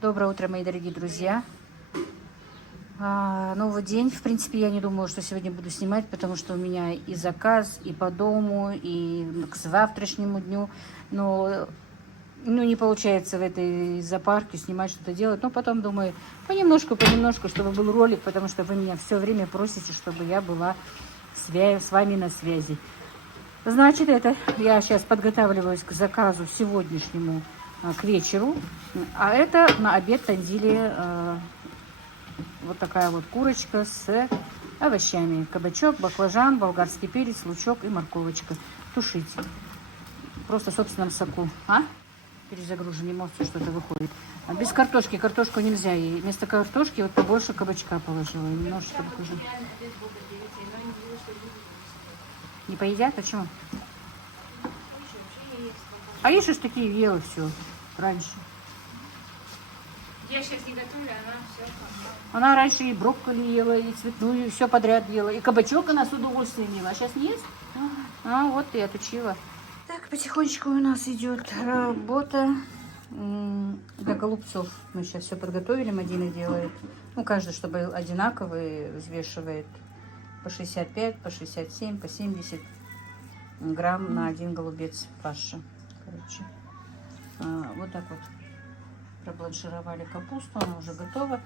Доброе утро, мои дорогие друзья. Новый день. В принципе, я не думаю, что сегодня буду снимать, потому что у меня и заказ, и по дому, и к завтрашнему дню. Но не получается в этой зоопарке снимать, что-то делать. Но потом думаю, понемножку, чтобы был ролик, потому что вы меня все время просите, чтобы я была с вами на связи. Значит, это я сейчас подготавливаюсь к заказу сегодняшнему, к вечеру. А это на обед Танзиле вот такая вот курочка с овощами. Кабачок, баклажан, болгарский перец, лучок и морковочка. Тушить. Просто в собственном соку. Перезагруженный мозг, что-то выходит. Без картошки. Картошку нельзя. И вместо картошки вот побольше кабачка положила. Немножечко покажу. Не поедят? Почему? А я же такие ела все раньше. Я сейчас не готовлю, она все. Она раньше и брокколи ела, и цветную, и все подряд ела. И кабачок она с удовольствием ела. А сейчас не ест? Вот и отучила. Так, потихонечку у нас идет работа для голубцов. Мы сейчас все подготовили, Мадина делает. Каждый, чтобы одинаковый, взвешивает по 65, по 67, по 70 грамм на один голубец каша. Короче, вот так вот пробланшировали капусту, она уже готова.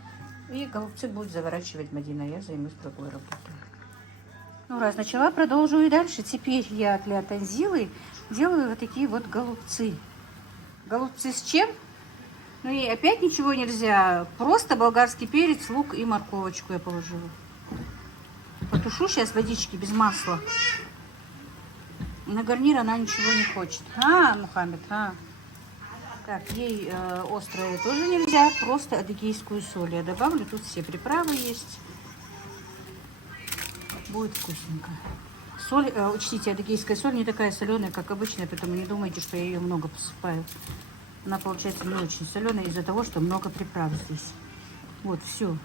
И голубцы будет заворачивать Мадина, я займусь другой работой. Раз начала, продолжу и дальше. Теперь я для Танзилы делаю вот такие вот голубцы. Голубцы с чем? И опять ничего нельзя. Просто болгарский перец, лук и морковочку я положила. Потушу сейчас водички без масла. На гарнир она ничего не хочет. Мухаммед, Так, ей острое тоже нельзя. Просто адыгейскую соль я добавлю. Тут все приправы есть. Будет вкусненько. Соль, учтите, адыгейская соль не такая соленая, как обычная, поэтому не думайте, что я ее много посыпаю. Она получается не очень соленая из-за того, что много приправ здесь. Вот, все.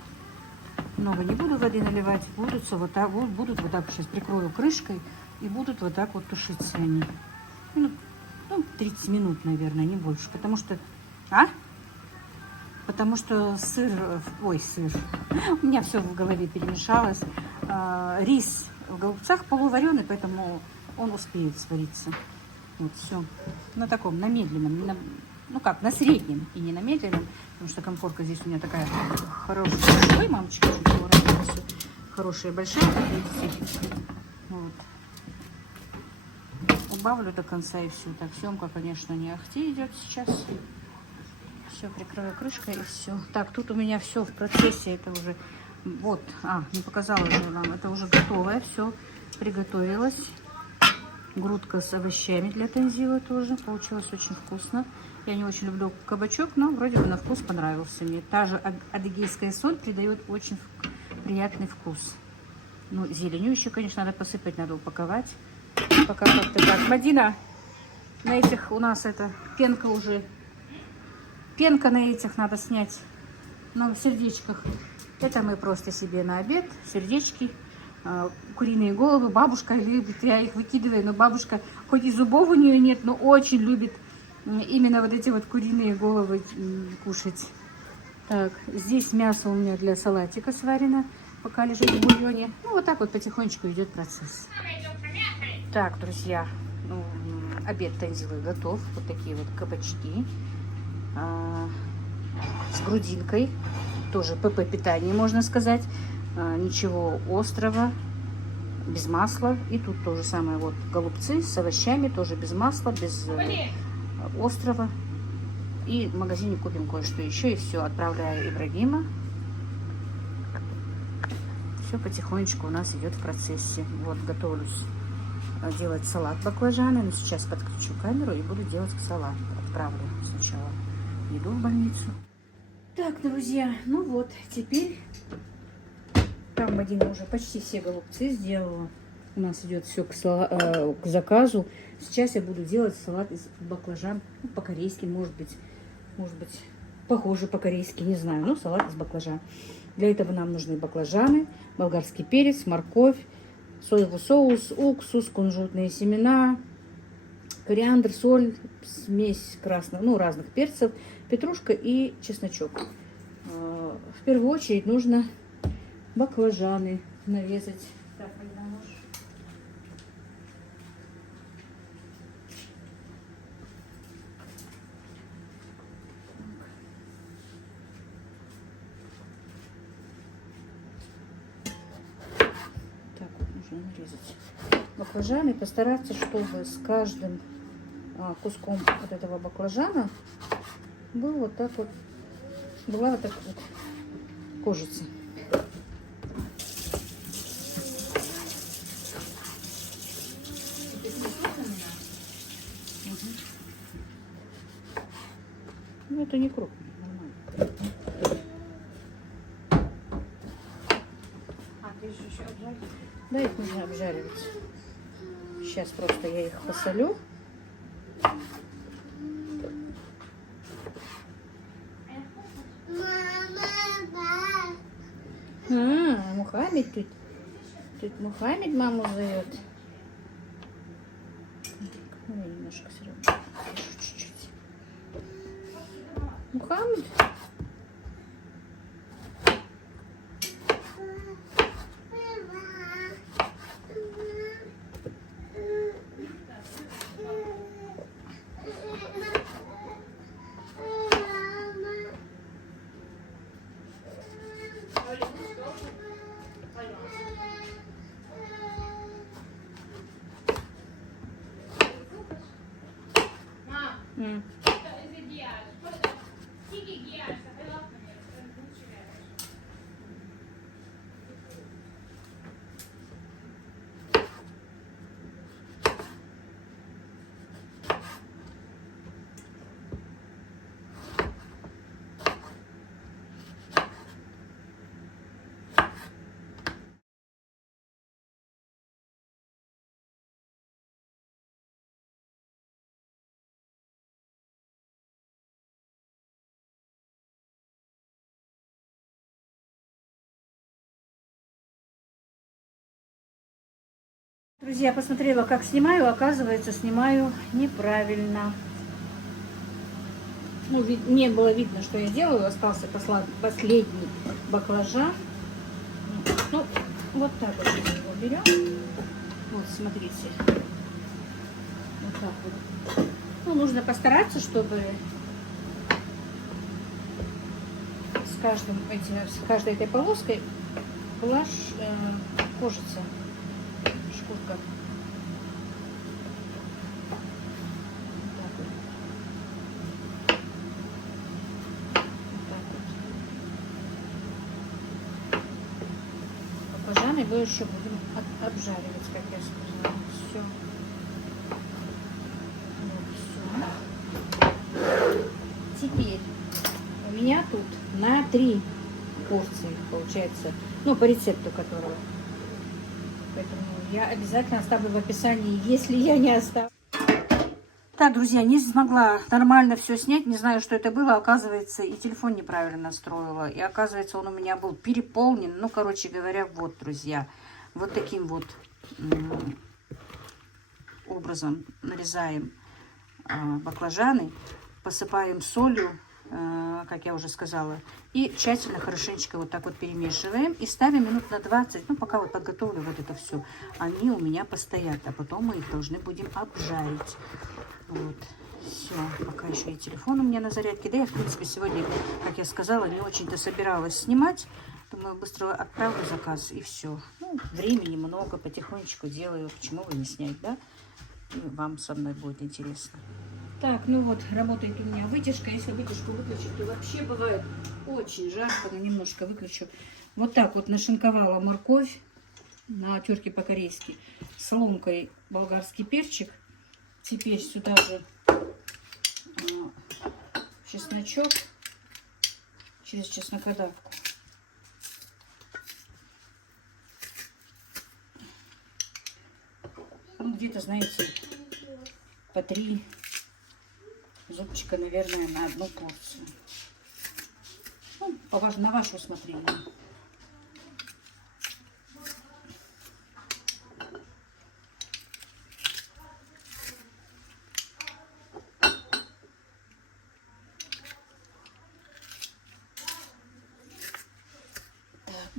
Много не буду воды наливать. Будут вот так сейчас прикрою крышкой и будут вот так вот тушиться они. 30 минут, наверное, не больше. Потому что сыр. У меня все в голове перемешалось. Рис в голубцах полувареный, поэтому он успеет свариться. Вот, все. На таком, на медленном. На среднем и не на медленном. Потому что конфорка здесь у меня такая хорошая. Ой, мамочка, хорошая, большая. Вот. Убавлю до конца и все. Так, съемка, конечно, не ахти идет сейчас. Все, прикрою крышкой и все. Так, тут у меня все в процессе. Это уже... Вот, не показала же вам. Это уже готовое. Все приготовилось. Грудка с овощами для Танзилы тоже. Получилось очень вкусно. Я не очень люблю кабачок, но вроде бы на вкус понравился мне. Та же адыгейская соль придает очень приятный вкус. Зеленью еще, конечно, надо посыпать, надо упаковать. Пока как-то так. Мадина, на этих у нас это пенка уже. Пенка на этих надо снять. В сердечках. Это мы просто себе на обед. Сердечки, куриные головы. Бабушка любит, я их выкидываю. Но бабушка, хоть и зубов у нее нет, но очень любит именно вот эти вот куриные головы кушать. Так, здесь мясо у меня для салатика сварено. Пока лежит в бульоне. Вот так вот потихонечку идет процесс. Так, друзья, обед Танзилы готов. Вот такие вот кабачки с грудинкой. Тоже ПП питание, можно сказать. Ничего острого, без масла. И тут то же самое. Вот голубцы с овощами, тоже без масла, без острого. И в магазине купим кое-что еще. И все, отправляю Ибрагима. Все потихонечку у нас идет в процессе. Вот, готовлюсь делать салат баклажаны. Но сейчас подключу камеру и буду делать салат. Отправлю сначала еду в больницу. Так, друзья, теперь там Мадина уже почти все голубцы сделала. У нас идет все к заказу. Сейчас я буду делать салат из баклажан. По-корейски, может быть, похоже по-корейски, не знаю. Салат из баклажан. Для этого нам нужны баклажаны, болгарский перец, морковь, соевый соус, уксус, кунжутные семена, кориандр, соль, смесь красных, ну, разных перцев, петрушка и чесночок. В первую очередь нужно баклажаны нарезать. Так, нужно нарезать баклажаны, постараться, чтобы с каждым куском вот этого баклажана был вот так вот, была вот так вот кожица. Ну, это не крупно, нормально. Ты же еще обжариваешь? Да, их нужно обжаривать. Сейчас просто я их посолю. Мухаммед тут. Тут Мухаммед маму зовет. Ну, немножко все равно. Чуть-чуть. Мухаммед. Друзья, посмотрела, как снимаю. Оказывается, снимаю неправильно. Ну, не было видно, что я делаю. Остался последний баклажан. Ну, вот так вот мы его берем. Вот, смотрите. Вот так вот. Ну, нужно постараться, чтобы с каждой этой полоской была кожица. Шкурка. Баклажаны мы еще будем обжаривать, как я сказала. Все. Вот, все. Теперь у меня тут на 3 порции получается, ну, по рецепту которого. Поэтому я обязательно оставлю в описании, если я не оставлю. Так, друзья, не смогла нормально все снять. Не знаю, что это было. Оказывается, и телефон неправильно настроила. И оказывается, он у меня был переполнен. Ну, короче говоря, вот, друзья. Вот таким вот образом нарезаем баклажаны. Посыпаем солью, как я уже сказала. И тщательно, хорошенечко вот так вот перемешиваем. И ставим минут на 20. Ну, пока вот подготовлю вот это все. Они у меня постоят. А потом мы их должны будем обжарить. Вот. Все. Пока еще и телефон у меня на зарядке. Да я, в принципе, сегодня, как я сказала, не очень-то собиралась снимать. Думаю, быстро отправлю заказ и все. Ну, времени много. Потихонечку делаю. Почему бы не снять, да? И вам со мной будет интересно. Так, ну вот, работает у меня вытяжка. Если вытяжку выключить, то вообще бывает очень жарко, но немножко выключу. Вот так вот нашинковала морковь на терке по-корейски. Соломкой болгарский перчик. Теперь сюда же чесночок через чеснокодавку. Ну, где-то, знаете, по 3 зубчика, наверное, на одну порцию. Ну, на ваше усмотрение.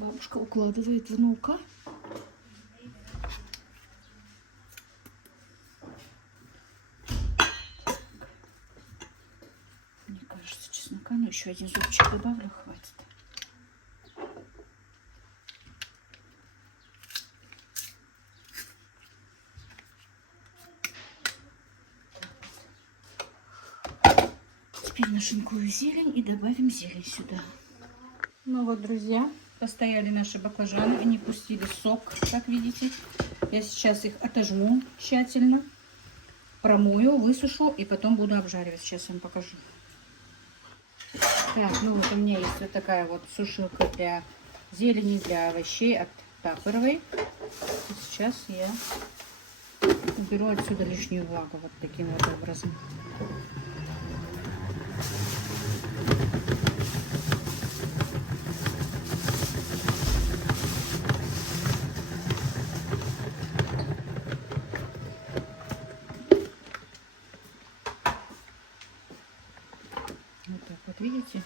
Бабушка укладывает внука. Мне кажется, чеснока, но еще один зубчик добавлю, хватит. Теперь нашинкую зелень и добавим зелень сюда. Ну вот, друзья, постояли наши баклажаны, они пустили сок, как видите. Я сейчас их отожму тщательно, промою, высушу и потом буду обжаривать. Сейчас я вам покажу. Так, ну вот у меня есть вот такая вот сушилка для зелени, для овощей от Tupperware. Сейчас я уберу отсюда лишнюю влагу вот таким вот образом. Вот так вот, видите?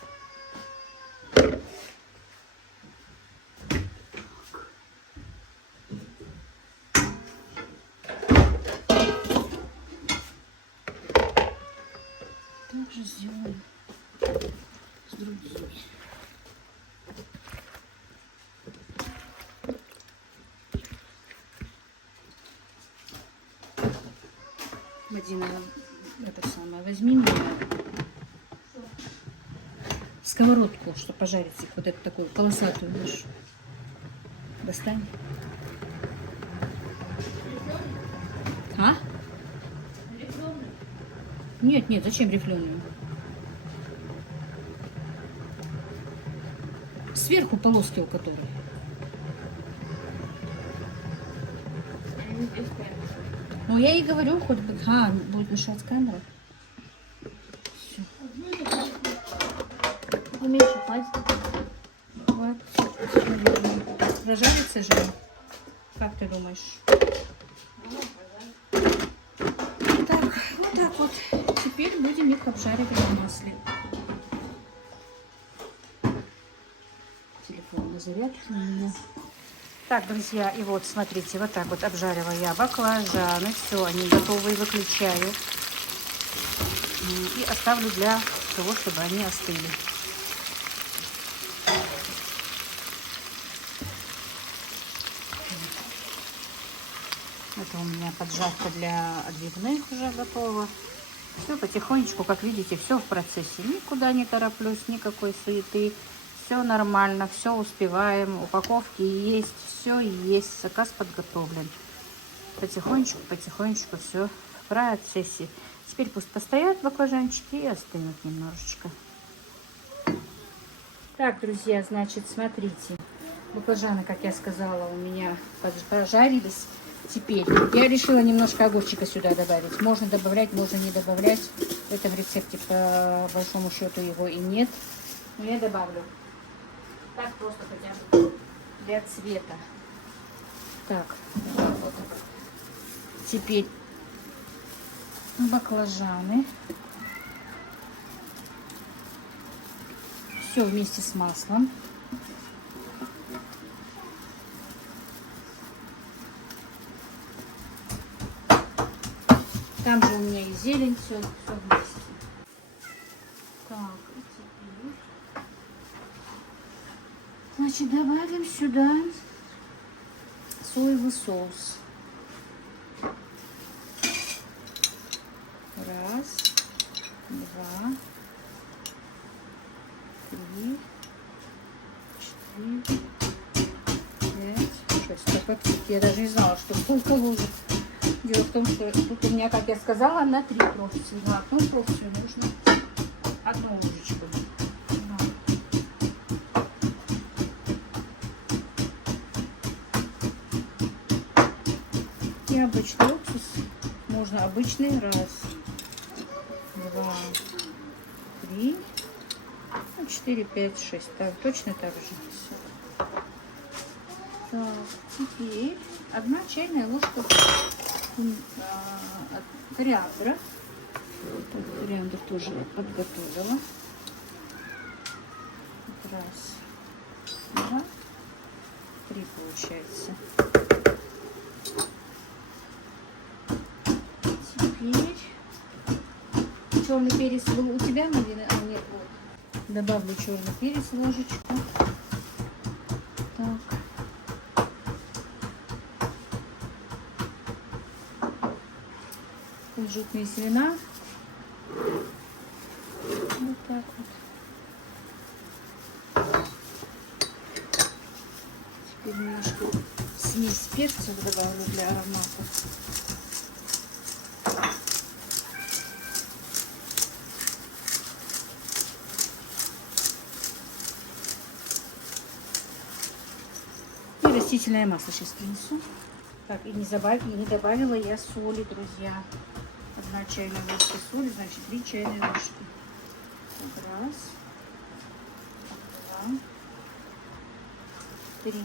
Также сделаем с другими. Мадина, это самое, возьми мне сковородку, чтобы пожарить их, вот эту такую полосатую нашу. Достань. А? Нет, нет, зачем рифленую? Сверху полоски у которой. Ну, я и говорю, хоть бы... А, будет мешать камера. Все. Поменьше хватит. Хватит. Прожарится же? Как ты думаешь? Так, вот так вот. Теперь будем их обжаривать на масле. Телефон на зарядке у меня. Так, друзья, и вот, смотрите, вот так вот обжариваю я баклажаны. Все, они готовы, выключаю. И оставлю для того, чтобы они остыли. Это у меня поджарка для отбивных уже готова. Все потихонечку, как видите, все в процессе. Никуда не тороплюсь, никакой суеты. Все нормально, все успеваем. Упаковки есть, все есть. Заказ подготовлен. Потихонечку, потихонечку все в процессе. Теперь пусть постоят баклажанчики и остынут немножечко. Так, друзья, значит, смотрите. Баклажаны, как я сказала, у меня пожарились. Теперь я решила немножко огурчика сюда добавить. Можно добавлять, можно не добавлять. В этом рецепте, по большому счету, его и нет. Но я добавлю. Так просто хотя бы для цвета. Так, вот. Теперь баклажаны. Все вместе с маслом. Там же у меня и зелень, все вместе. Так, и теперь, значит, добавим сюда соевый соус. Раз, два, три, четыре, пять, шесть. Так, я даже не знала, что сколько ложек. Дело в том, что тут у меня, как я сказала, на 3 порции. На одну порцию нужно одну ложечку. И обычный уксус. Можно обычный. Раз, два, три, 4, 5, 6. Так, точно так же. Все. Так, теперь 1 чайная ложка кориандра. Так, кориандр тоже подготовила. Раз, два, 3 получается. Теперь черный перец был у тебя, Марина? А нет, вот. Добавлю черный перец в ложечку. Так. Кунжутные семена. Вот так вот. Теперь немножко смесь перцев добавлю для аромата. И растительное масло сейчас принесу. Так, и не добавила я соли, друзья. 1 чайная ложка соли, значит 3 чайные ложки. Раз, 2, 3.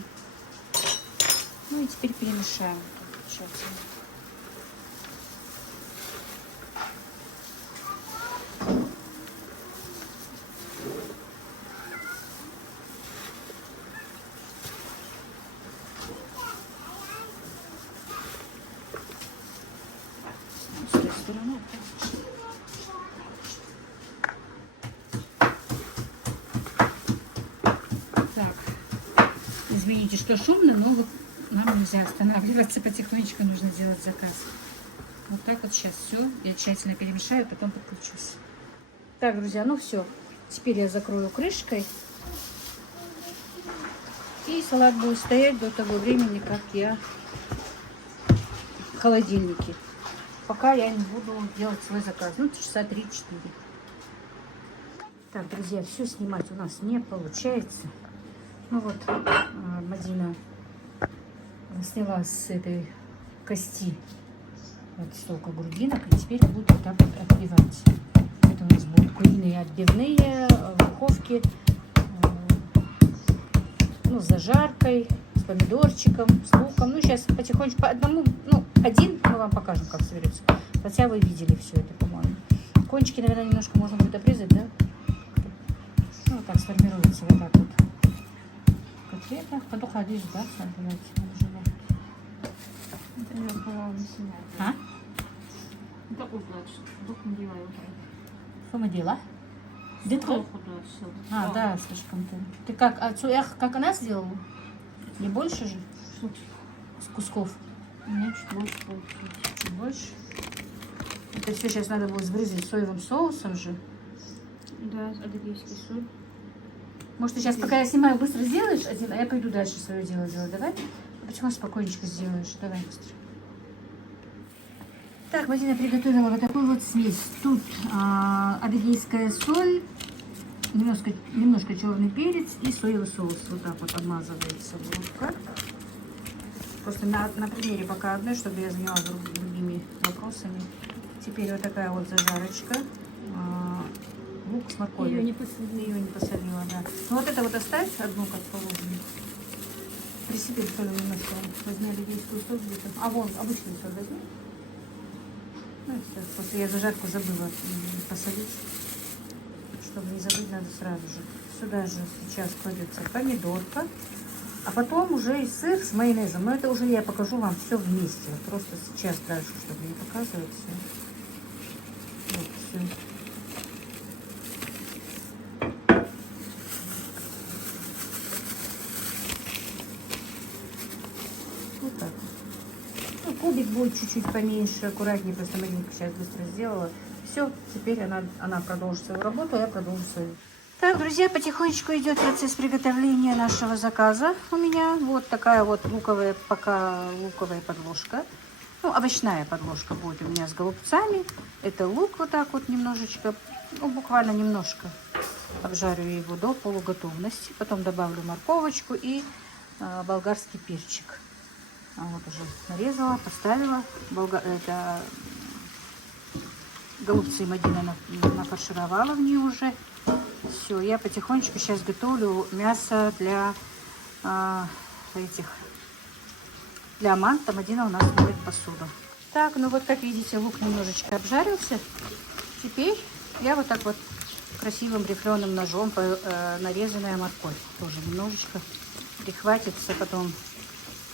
Ну и теперь перемешаем тщательно. С той стороны. Так, извините, что шумно, но вот нам нельзя останавливаться, потихонечку нужно делать заказ. Вот так вот сейчас все, я тщательно перемешаю, потом подключусь. Так, друзья, ну все, теперь я закрою крышкой. И салат будет стоять до того времени, как я в холодильнике. Пока я не буду делать свой заказ, ну, часа 3-4. Так, друзья, все снимать у нас не получается. Ну вот, Мадина сняла с этой кости вот столько грудинок, и теперь будет вот так вот отбивать. Это у нас будут куриные отбивные в духовке, ну, с зажаркой, с помидорчиком, с луком. Ну, сейчас потихонечку по одному, ну, один мы вам покажем, как соберется. Хотя вы видели все это, по-моему. Кончики, наверное, немножко можно будет обрезать, да? Ну, вот так сформируется вот так вот. Котлета. Потом ходишь, да, собирать. А? Что мы делаем? Детко? А, да, слишком ты. Ты как, как она сделала? Не больше же? С кусков? Нет, чуть больше. Чуть больше? Это все сейчас надо будет сбрызгать соевым соусом же. Да, адыгейский соль. Может, ты сейчас, пока я снимаю, быстро сделаешь один, а я пойду дальше свое дело делать. Давай? Почему спокойненько сделаешь? Давай быстро. Так, Мадина приготовила вот такую вот смесь. Тут адыгейская соль, немножко черный перец и соевый соус. Вот так вот обмазывается ложка. Просто на примере пока одной, чтобы я занялась другими вопросами. Теперь вот такая вот зажарочка. Лук с морковью. Ее не посолила. Да. Ну вот это вот оставь одну, как положено. Присыпем солью немножко. Возьми адыгейскую соль где-то. А вон, обычную соль возьми. Ну, все. Просто я зажарку забыла посолить. Чтобы не забыть, надо сразу же. Сюда же сейчас кладется помидорка. А потом уже и сыр с майонезом. Но это уже я покажу вам все вместе. Просто сейчас дальше, чтобы не показывать все. Вот, все. Вот так. Ну, кубик будет чуть-чуть поменьше, аккуратнее. Просто Маринка сейчас быстро сделала. Все, теперь она продолжит свою работу, а я продолжу свою. Так, друзья, потихонечку идет процесс приготовления нашего заказа у меня. Вот такая вот луковая подложка. Ну, овощная подложка будет у меня с голубцами. Это лук вот так вот немножечко, ну, буквально немножко обжарю его до полуготовности. Потом добавлю морковочку и болгарский перчик. Вот уже нарезала, поставила. Это голубцы Мадина нафаршировала в нее уже. Все, я потихонечку сейчас готовлю мясо для для манта. Мадина у нас моет посуду. Так, ну вот как видите, лук немножечко обжарился. Теперь я вот так вот красивым рифленым ножом нарезанная морковь. Тоже немножечко Прихватится потом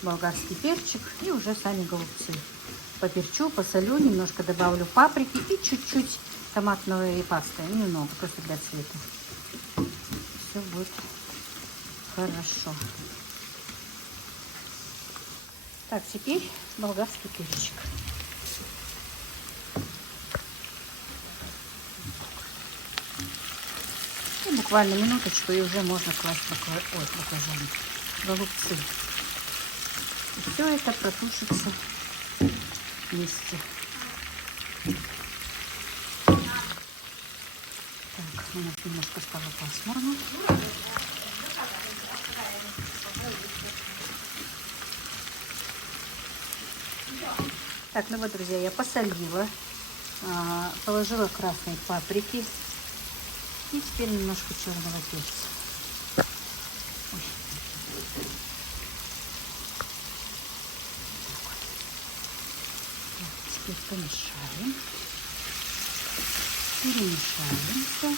болгарский перчик и уже сами голубцы. Поперчу, посолю, немножко добавлю паприки и чуть-чуть томатной пасты. Немного, просто для цвета. Все будет хорошо. Так, теперь болгарский перчик. И буквально минуточку, и уже можно класть баклажаны, голубцы. И все это протушится вместе. Так, у нас немножко стало пасмурно. Так, ну вот, друзья, я посолила, положила красной паприки и теперь немножко черного перца. Ой. Так, теперь помешаем, перемешаем все.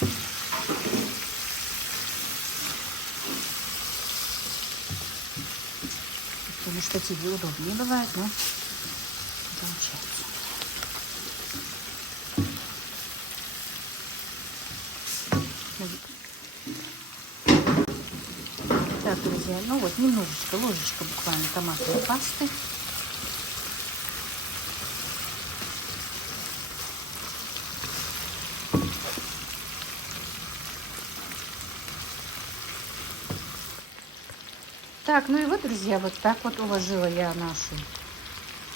На штативе удобнее бывает, но получается. Так, друзья, ну вот немножечко, ложечка буквально томатной пасты. Так, ну и вот, друзья, вот так вот уложила я наши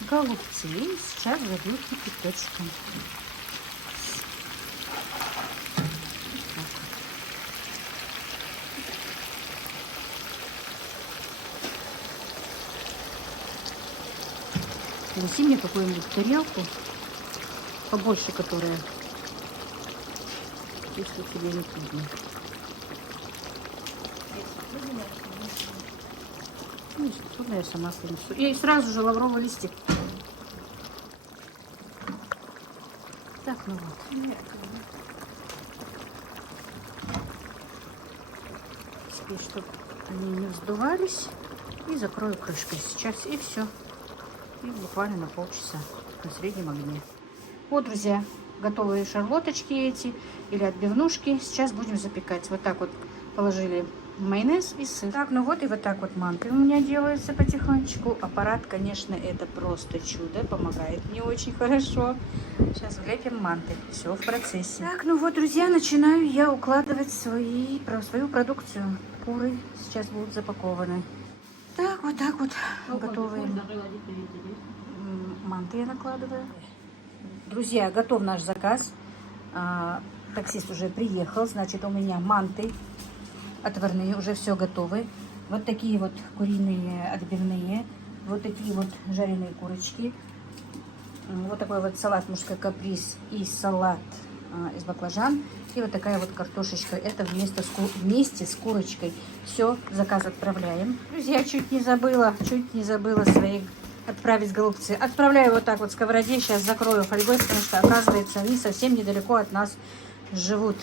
голубцы. И сейчас залью кипяточком. Принеси мне какую-нибудь тарелку побольше, которая, если тебе не трудно. Ну, если трудно, я сама принесу. И сразу же лавровый листик. Так, ну вот. Теперь, чтобы они не вздувались. И закрою крышкой сейчас. И все. И буквально на полчаса на среднем огне. Вот, друзья, готовые шарлоточки эти или отбивнушки. Сейчас будем запекать. Вот так вот положили майонез и сыр. Так, ну вот и вот так вот манты у меня делаются потихонечку. Аппарат, конечно, это просто чудо. Помогает мне очень хорошо. Сейчас влепим манты. Все в процессе. Так, ну вот, друзья, начинаю я укладывать свою продукцию. Куры сейчас будут запакованы. Так вот готовые манты я накладываю. Друзья, готов наш заказ. Таксист уже приехал. Значит, у меня манты отварные, уже все готовы. Вот такие вот куриные отбивные. Вот такие вот жареные курочки. Вот такой вот салат мужской каприз и салат из баклажан. И вот такая вот картошечка. Это вместе с курочкой. Все, заказ отправляем. Друзья, чуть не забыла свои отправить голубцы. Отправляю вот так вот в сковороде. Сейчас закрою фольгой, потому что, оказывается, они совсем недалеко от нас живут.